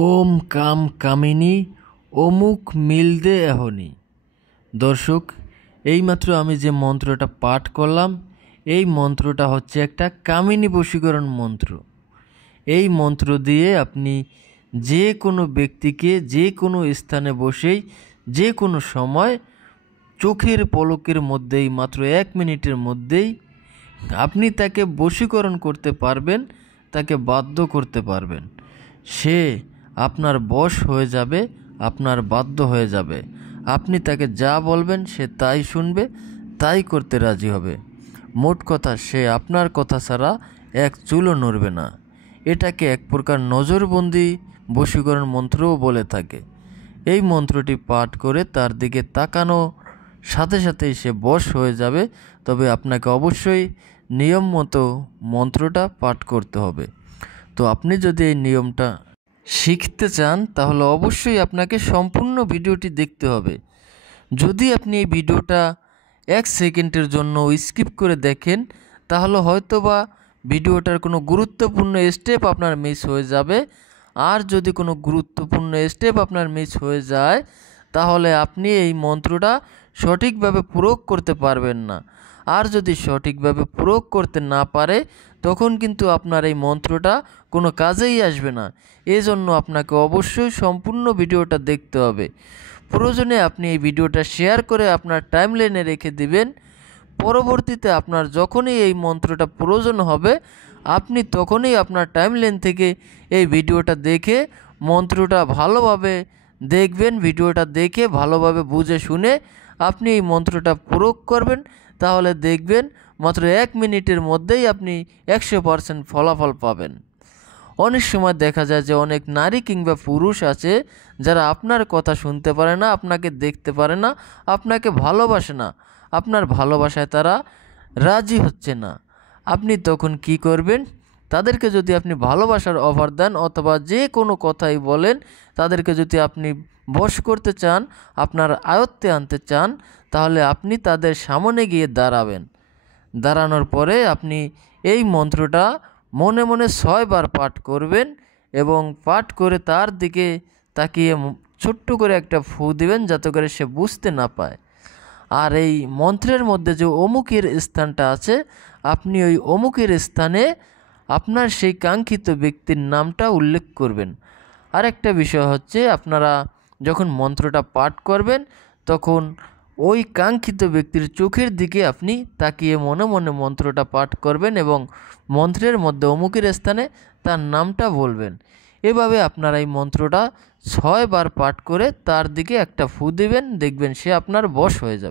ওম কাম কামিনী অমুক মিলদে এহনি। দর্শক, এইমাত্র আমি যে মন্ত্রটা পাঠ করলাম, এই মন্ত্রটা হচ্ছে একটা কামিনী বশীকরণ মন্ত্র। এই মন্ত্র দিয়ে আপনি যে কোনো ব্যক্তিকে যে কোনো স্থানে বসেই যে কোনো সময় চোখের পলকের মধ্যেই, মাত্র 1 মিনিটের মধ্যেই আপনি তাকে বশীকরণ করতে পারবেন, তাকে বাধ্য করতে পারবেন। সে আপনার বশ হয়ে যাবে, আপনার বাধ্য হয়ে যাবে। আপনি তাকে যা বলবেন সে তাই শুনবে, তাই করতে রাজি হবে। মোট কথা, সে আপনার কথা ছাড়া এক চুলও নড়বে না। এটাকে এক প্রকার নজরবন্দি বশীকরণ মন্ত্রও বলে থাকে। এই মন্ত্রটি পাঠ করে তার দিকে তাকানো সাথে সাথেই সে বশ হয়ে যাবে। তবে আপনাকে অবশ্যই নিয়ম মতো মন্ত্রটা পাঠ করতে হবে। তো আপনি যদি এই নিয়মটা শিখতে চান তাহলে অবশ্যই আপনাকে সম্পূর্ণ ভিডিওটি দেখতে হবে। যদি আপনি এই ভিডিওটা 1 সেকেন্ডের জন্য স্কিপ করে দেখেন তাহলে হয়তোবা ভিডিওটার কোনো গুরুত্বপূর্ণ স্টেপ আপনার মিস হয়ে যাবে। আর যদি কোনো গুরুত্বপূর্ণ স্টেপ আপনার মিস হয়ে যায় তাহলে আপনি এই মন্ত্রটা সঠিকভাবে প্রয়োগ করতে পারবেন না। আর যদি সঠিকভাবে প্রয়োগ করতে না পারে তখন কিন্তু আপনার এই মন্ত্রটা কোনো কাজেই আসবে না। এজন্য আপনাকে অবশ্যই সম্পূর্ণ ভিডিওটা দেখতে হবে। প্রয়োজনে আপনি এই ভিডিওটা শেয়ার করে আপনার টাইমলাইনে রেখে দিবেন। পরবর্তীতে আপনার যখনই এই মন্ত্রটা প্রয়োজন হবে আপনি তখনই আপনার টাইমলাইন থেকে এই ভিডিওটা দেখে মন্ত্রটা ভালোভাবে দেখবেন। ভিডিওটা দেখে ভালোভাবে বুঝে শুনে আপনি এই মন্ত্রটা প্রয়োগ করবেন। তাহলে দেখবেন মাত্র 1 মিনিটের মধ্যেই আপনি 100% ফলাফল পাবেন। অনেক সময় দেখা যায় যে অনেক নারী কিংবা পুরুষ আছে যারা আপনার কথা শুনতে পারে না, আপনাকে দেখতে পারে না, আপনাকে ভালোবাসে না, আপনার ভালোবাসায় তারা রাজি হচ্ছে না। আপনি তখন কি করবেন? তাদেরকে যদি আপনি ভালোবাসার অফার দেন অথবা যে কোনো কথাই বলেন, তাদেরকে যদি আপনি বশ করতে চান, আপনার আয়ত্তে আনতে চান, তাহলে আপনি তাদের সামনে গিয়ে দাঁড়াবেন। দাঁড়ানোর পরে আপনি এই মন্ত্রটা মনে মনে 6 বার পাঠ করবেন এবং পাঠ করে তার দিকে তাকিয়ে ছোট্ট করে একটা ফু দিবেন যাতে করে সে বুঝতে না পায়। আর এই মন্ত্রের মধ্যে যে অমুকের স্থানটা আছে, আপনি ওই অমুকের স্থানে আপনার সেই কাঙ্ক্ষিত ব্যক্তির নামটা উল্লেখ করবেন। আরেকটা বিষয় হচ্ছে, আপনারা যখন মন্ত্রটা পাঠ করবেন তখন ওই কাঙ্ক্ষিত ব্যক্তির চোখের দিকে আপনি তাকিয়ে মনে মনে মন্ত্রটা পাঠ করবেন এবং মন্ত্রের মধ্যে অমুকের স্থানে তার নামটা বলবেন। এভাবে আপনারা এই মন্ত্রটা 6 বার পাঠ করে তার দিকে একটা ফু দিবেন, দেখবেন সে আপনার বশ হয়ে যাবে।